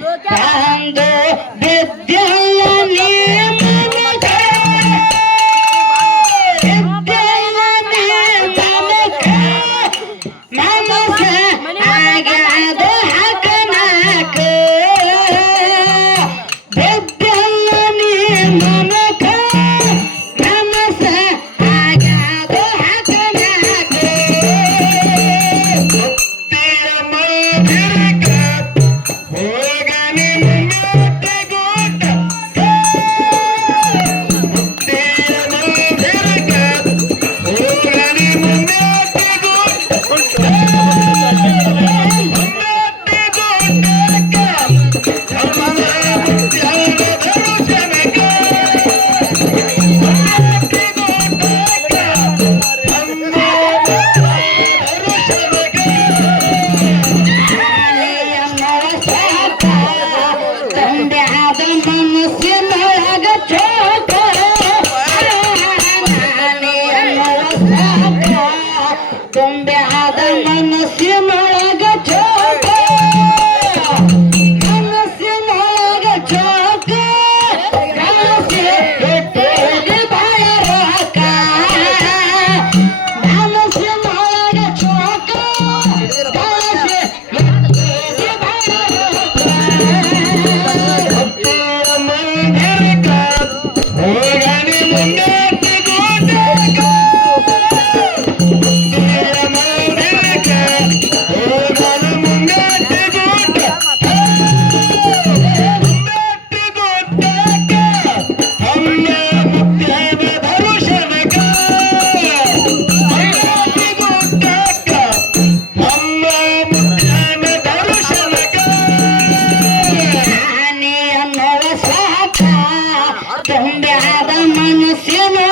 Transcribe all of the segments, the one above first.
look out. la mano cielo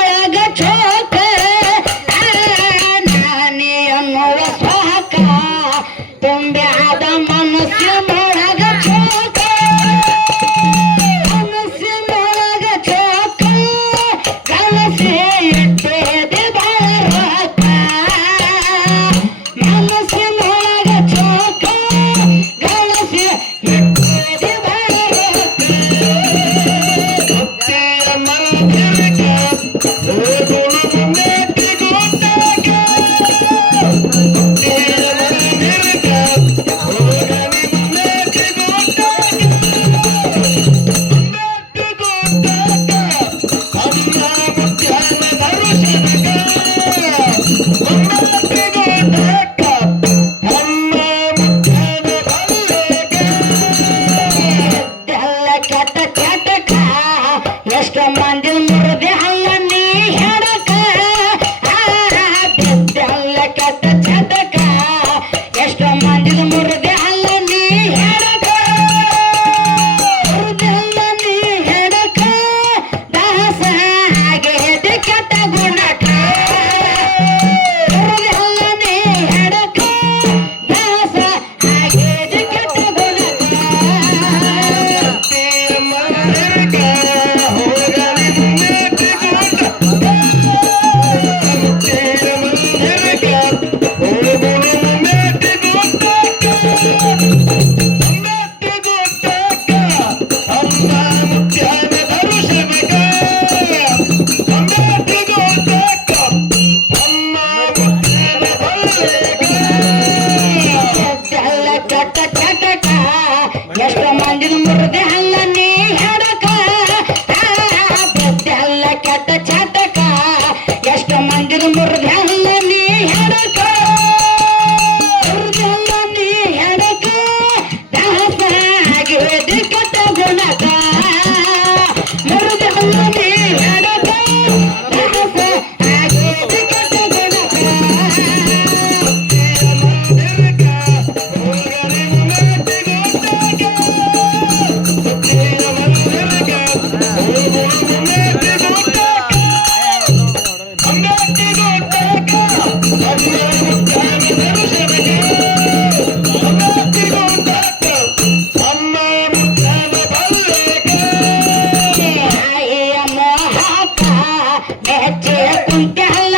Kachche குக்கல்ல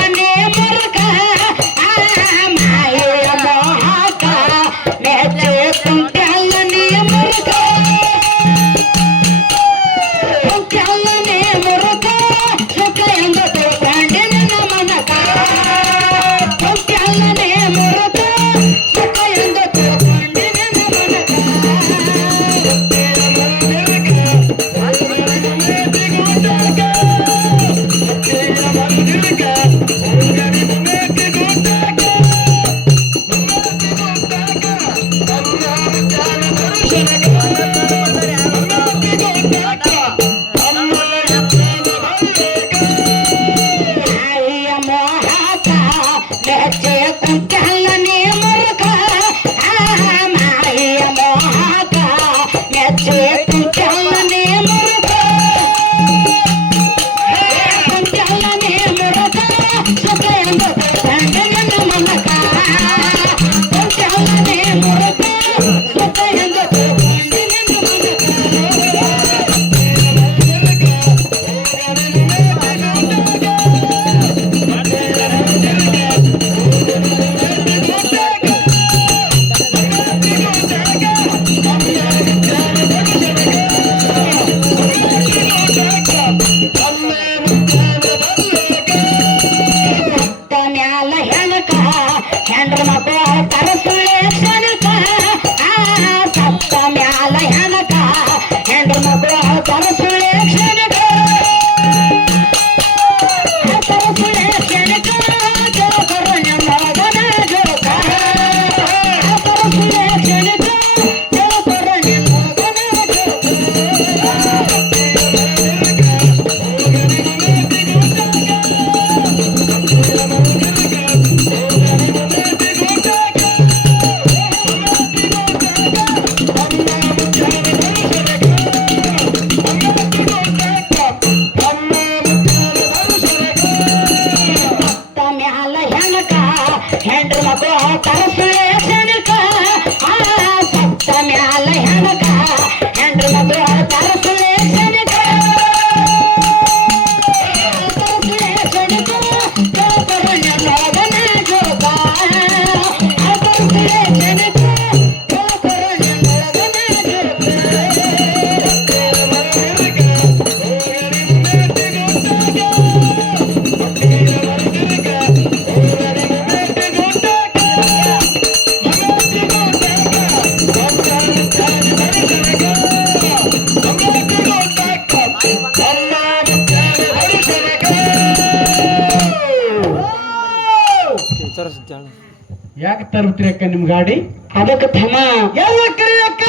ನಿಮ್ ಗಾಡಿ ಅದಕ್ಕೆ ತಮ್ಮ ಯಾವಕ್ರಿ ಅಕ್ಕ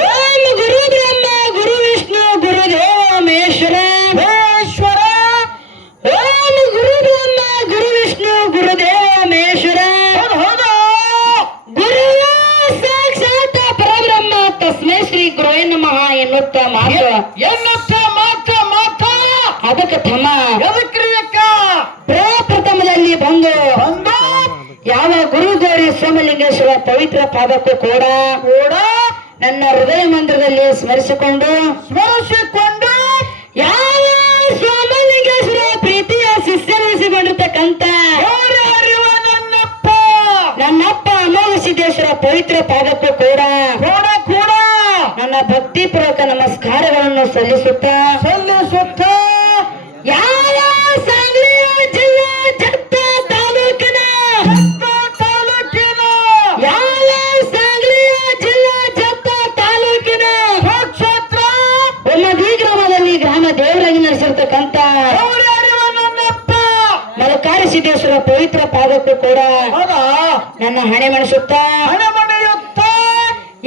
ಓಂ ಗುರು ಬ್ರಹ್ಮ ಗುರು ವಿಷ್ಣು ಗುರು ದೇವ ಮಹೇಶ್ವರ ಮಹೇಶ್ವರ ಓಂ ಗುರು ಬ್ರಹ್ಮ ಗುರು ವಿಷ್ಣು ಗುರು ದೇವ ಮಹೇಶ್ವರ ಹೌದು ಹೌದು ಗುರು ಸಾಕ್ಷಾತ್ ಪರಬ್ರಹ್ಮ ತಸ್ಮೈ ಶ್ರೀ ಗುರುವೇ ನಮಃ ಎನ್ನುತ್ತ ಮಾತು ಏನಕ್ಕ ಮಾತ ಮಾತ ಅದಕ್ಕೆ ತಮ್ಮ ಯಾವಕ್ರಿ ಅಕ್ಕ ಪ್ರಪ್ರಥಮದಲ್ಲಿ ಬಂದು ಬಂದು ಯಾವ ಗುರು ಗೌರಿ ಸೋಮಲಿಂಗೇಶ್ವರ ಪವಿತ್ರ ಪಾದಕ್ಕೂ ಕೂಡ ಕೂಡ ನನ್ನ ಹೃದಯ ಮಂದಿರದಲ್ಲಿ ಸ್ಮರಿಸಿಕೊಂಡು ಸ್ಮರಿಸಿಕೊಂಡು ಯಾವ ಸೋಮಲಿಂಗೇಶ್ವರ ಪ್ರೀತಿಯ ಶಿಷ್ಯನಿಸಿಕೊಂಡಿರ್ತಕ್ಕಂಥ ನನ್ನಪ್ಪ? ಅಮೋಘ ಸಿದ್ದೇಶ್ವರ ಪವಿತ್ರ ಪಾದಕ್ಕೂ ಕೂಡ ಕೂಡ ಕೂಡ ನನ್ನ ಭಕ್ತಿಪೂರ್ವಕ ನಮಸ್ಕಾರಗಳನ್ನು ಸಲ್ಲಿಸುತ್ತಾ ಸಲ್ಲಿಸುತ್ತ ನನ್ನಪ್ಪ. ಮಲಕಾರಿ ಸಿದ್ದೇಶ್ವರ ಪವಿತ್ರ ಪಾದಕ್ಕೂ ಕೂಡ ನನ್ನ ಹಣೆ ಮಣಿಸುತ್ತಾ. ಹಣೆ ಮನೆಯುತ್ತ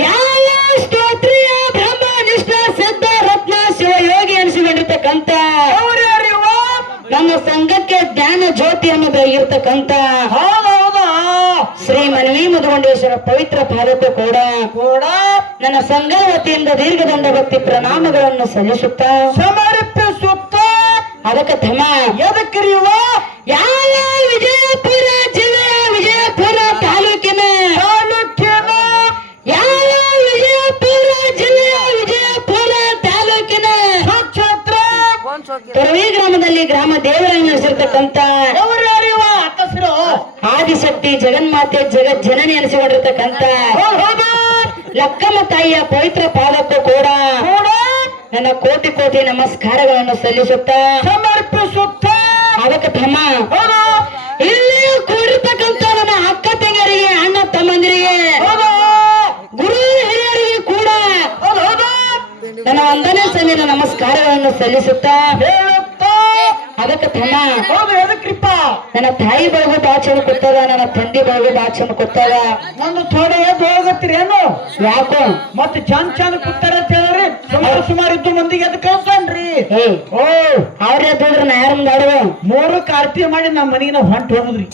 ಯಾವ ಸ್ತೋತ್ರಿಯ ಬ್ರಹ್ಮ ನಿಷ್ಠ ಸಿದ್ಧ ರತ್ನ ಶಿವಯೋಗಿ ಅನಿಸಿಕೊಂಡಿರ್ತಕ್ಕಂಥ ನಮ್ಮ ಸಂಘಕ್ಕೆ ಜ್ಞಾನ ಜ್ಯೋತಿಯನ್ನು ಬೆಳಗಿರ್ತಕ್ಕಂಥ ಹೌದೌದಾ? ಶ್ರೀ ಮನವಿ ಮಧುಗೊಂಡೇಶ್ವರ ಪವಿತ್ರ ಪಾದಕ್ಕೆ ಕೂಡ ಕೂಡ. ನನ್ನ ಸಂಘ ವತಿಯಿಂದ ದೀರ್ಘದಂಡ ಭಕ್ತಿ ಪ್ರಣಾಮಗಳನ್ನು ಸಲ್ಲಿಸುತ್ತಾ ಅದಕ್ಕೆ ಧಮ ಎದಕ್ರಿವ ಯಾವ ವಿಜಯಪುರ ಜಿಲ್ಲೆ ವಿಜಯಪುರ ತಾಲೂಕಿನ ತಾಲೂಕಿನ ಯಾವ ವಿಜಯಪುರ ಜಿಲ್ಲೆ ವಿಜಯಪುರ ತಾಲೂಕಿನ ಕ್ಷೇತ್ರ ತೊರವಿ ಗ್ರಾಮದಲ್ಲಿ ಗ್ರಾಮ ದೇವರನ್ನು ಅಕ್ಕಸಿರು. ಆದಿಶಕ್ತಿ ಜಗನ್ಮಾತೆ ಜಗತ್ ಜನನಿ ಅನಿಸಿಕೊಂಡಿರ್ತಕ್ಕಂಥ ಹೌದು ಲಕ್ಕಮ್ಮ ತಾಯಿಯ ಪವಿತ್ರ ಪಾದಕ್ಕೂ ಕೂಡ ನನ್ನ ಕೋಟಿ ಕೋಟಿ ನಮಸ್ಕಾರಗಳನ್ನು ಸಲ್ಲಿಸುತ್ತಾ ಸಮರ್ಪಿಸುತ್ತ. ಅದಕ್ಕೆ ತಮ್ಮ ಇಲ್ಲಿ ಕೂಡಿರ್ತಕ್ಕಂಥ ನನ್ನ ಅಕ್ಕ ತಂಗರಿಗೆ ಅಣ್ಣ ತಮ್ಮಂದಿರಿಗೆ ಹೌದು. ಗುರು ಹಿರಿಯರಿಗೆ ಕೂಡ ನನ್ನ ಒಂದನೇ ಸಲಿನ ನಮಸ್ಕಾರಗಳನ್ನು ಸಲ್ಲಿಸುತ್ತಾ ಅದಕ್ಕೆ ತಮ್ಮ ಹೌದು ಎದಕ್ರಿಪ್ಪ ನನ್ನ ತಾಯಿ ಬಳಗು ಬಾಚನ ಕೊತ್ತದ ನನ್ನ ತಂದೆ ಬಳಗು ಬಾಚನ ಕೊತ್ತದ ನಂದು ಥೋಡೆ ಎದ್ದು ಹೋಗತ್ತೀರಿ ಏನು? ಯಾಕೋ? ಮತ್ತೆ ಚಂದ ಚಂದ ಕುತ್ತಾರ ಅಂತ ಹೇಳ್ರಿ ಸುಮಾರು ಸುಮಾರು ಇದ್ದು ಮಂದಿಗೆ ಎದ್ ಕಳ್ಸನ್ರಿ ಓ ಅವ್ರ ಎದ್ದಿದ್ರ ನಾ ಯಾರ ಮಾಡುವ ಮೂರು ಕಾರ್ತಿ ಮಾಡಿ ನಮ್ಮ ಮನೆಗೆ ನಾವು ಹೊಂಟು ಹೋಗುದ್ರಿ.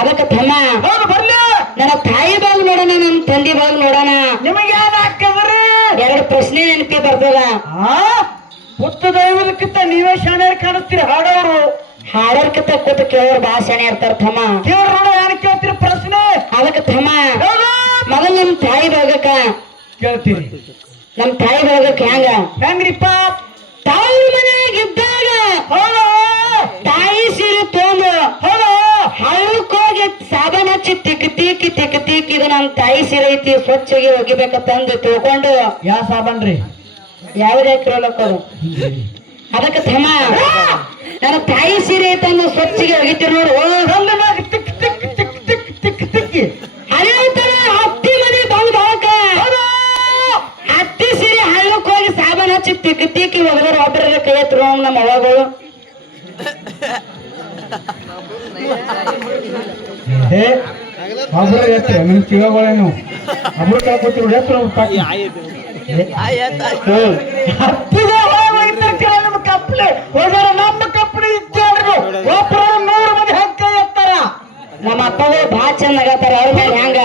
ಅದಕ್ಕೆ ತಮ್ಮ ಹೌದು ಬರ್ಲಿ. ನನ್ನ ತಾಯಿ ಬಾಗ್ ನೋಡೋಣ ನನ್ನ ತಂದೆ ಬಾಗ್ ನೋಡೋಣ. ನಿಮಗೆ ಯಾರು ಹಾಕದ್ರಿ? ಎರಡು ಪ್ರಶ್ನೆ ನೆನಪಿ ಬರ್ತದ. ಹುತ್ತ ದೈವದಕ್ಕಿಂತ ನೀವೇ ಶಾಣ್ಯರ್ ಕಾಣಿಸ್ತೀರಿ. ಹಾಡೋರು ಹಾಡೋರ್ಕಿಂತ ಕೂತು ಕೇಳೋರು ಭಾಷಣ ಇರ್ತಾರ ತಮ್ಮ ಕೇಳ್ರ ನೋಡ ಯಾರು ಕೇಳ್ತೀರಿ ಪ್ರಶ್ನೆ? ಅದಕ್ಕೆ ತಮ್ಮ ಮೊದಲು ನಮ್ ತಾಯಿ ಬಳಗಕ್ಕ. ಕೇಳ್ತೀರಿ. ನಮ್ ತಾಯಿ ಬೆಳಗಕ್ಕ ಹೆಂಗ? ಹೆಂಗ್ರಿಪ್ಪ? ತಾಯಿ ಮನ್ಯಾಗ ಇದ್ದಾಗ ಹೌದು. ತಾಯಿ ಸೀರೆ ತೊಂದು ಹಳ್ಳಕ್ಕೋಗಿ ಸಾಬನ್ ಸಾಬಾನ್ ಹಚ್ಚಿ ತಿಕ್ ತಿಕ್ಕಿ ತಿಕ್ ತಿಕ್ ಇದು ನಮ್ ತಾಯಿ ಸೀರೆ ಐತಿ ಸ್ವಚ್ಛಗೆ ಒಗಿಬೇಕಂತಂದು ತಿಳ್ಕೊಂಡು ಯಾ ಸಾಬನ್ರಿ? ಯಾವುದೇ ಕೇಳಕ್ಕದು ಅದಕ್ಕೆ ತಮ್ಮ ನನ್ನ ತಾಯಿ ಸೀರೆ ತನ್ನ ಸ್ವಚ್ಛಗೆ ಒಗಿತೀರಿ ನೋಡು. ತಿಕ್ ತಿಕ್ ತಿಕ್ ತಿಕ್ ತಿಕ್ ತಿಕ್ಕಿ ಅದೇ ಹತ್ತಿ ಮನೆ ಬಂದ್ ಹತ್ತಿ ಸೀರೆ ಹಳ್ಳಕ್ ಹೋಗಿ ಸಾಬಾನ್ ಹಚ್ಚಿ ತಿಕ್ಕಿ ತಿಕ್ಕಿ ಒಗದ್ರ ಒಬ್ಬರ ಕೈ ನಮ್ಮ ಅವಾಗಳು ನಿಮ್ಮ ಕಪ್ಪಲಿ ಹೋಗಾರ ನಮ್ಮ ಕಪ್ಪಲಿ ಇದ್ದೇಳ್ರು ಒಪ್ಪರ ನೂರು ಮಂದಿ ಹಕ್ಕ ಎತ್ತಾರ. ನಮ್ಮ ಅಪ್ಪಗಳು ಬಾ ಚಂದ ಆಗತ್ತಾರ ಅವ್ರ ಮೇಲೆ ಹೆಂಗ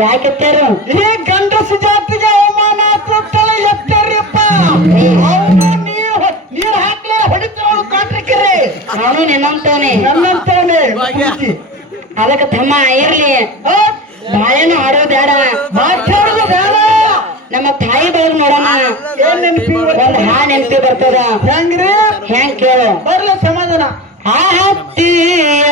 ಯಾಕೆತ್ತಾರು ಈ ಗಂಡಸು ಜಾತಿಗೆ ಅವಮಾನ ತಲೆ ಎತ್ತಾರಪ್ಪ ಅವನು ನೀರು ನೀರು ಹಾಕ್ಲೇ ಹೊಡಿತಾವಳು ಕಾಟ್ರಿಕ್ಕಿರಿ ಅವನು ನಿನ್ನಂತವನೇ. ನನ್ನಂತವನೇ. ಅದಕ್ಕೆ ತಮ್ಮ ಇರ್ಲಿ. ಬಾಳೆನ ಆಡೋ ಬೇಡ. ಮಾತಾಡೋದು ಬೇಡ. ನಮ್ಮ ತಾಯಿ ಬಳಗ ನೋಡೋಣ. ಒಂದು ಹಾ ನೆನ್ಪಿ ಬರ್ತದ. ಹೆಂಗ್ರಿ? ಹೆಂಗ್ ಕೇಳು. ಬರ್ಲ ಸಮಾಧಾನ. ಆ ಹತ್ತಿಯ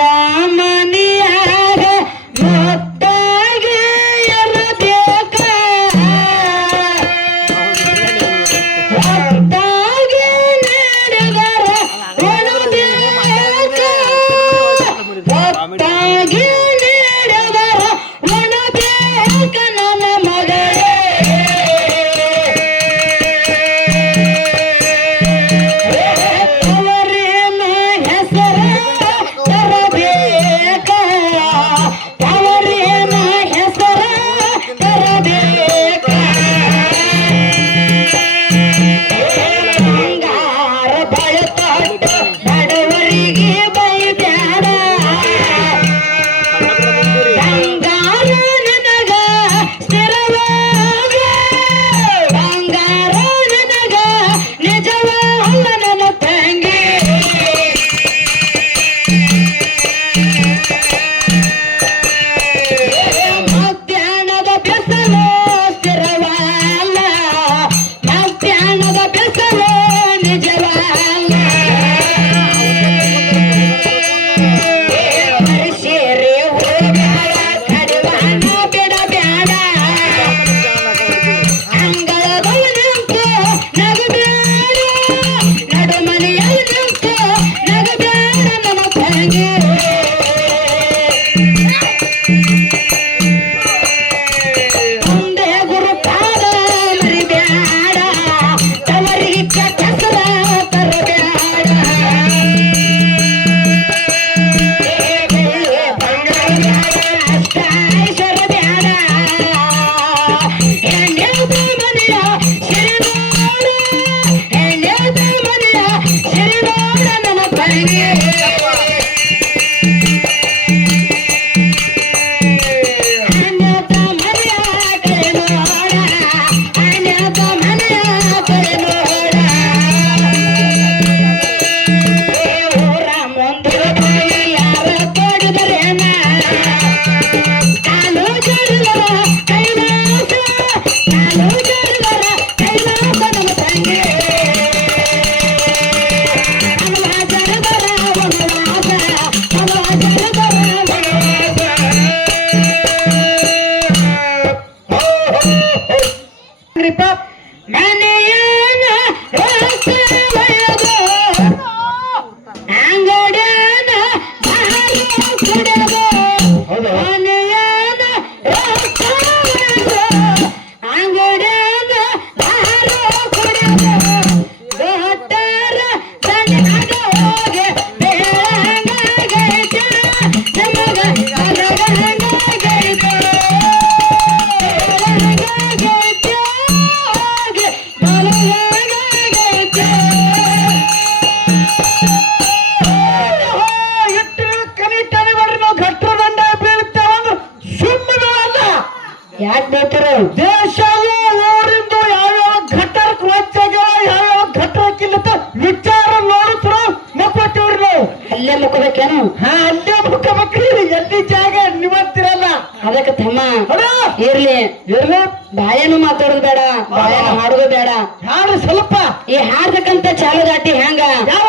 ಹಾಡುದು ಬೇಡ. ಹಾಡು ಸ್ವಲ್ಪ? ಈ ಹಾಡ್ತಕ್ಕಂತ ಚಾಲು ದಾಟಿ ಹೆಂಗ ಯಾವ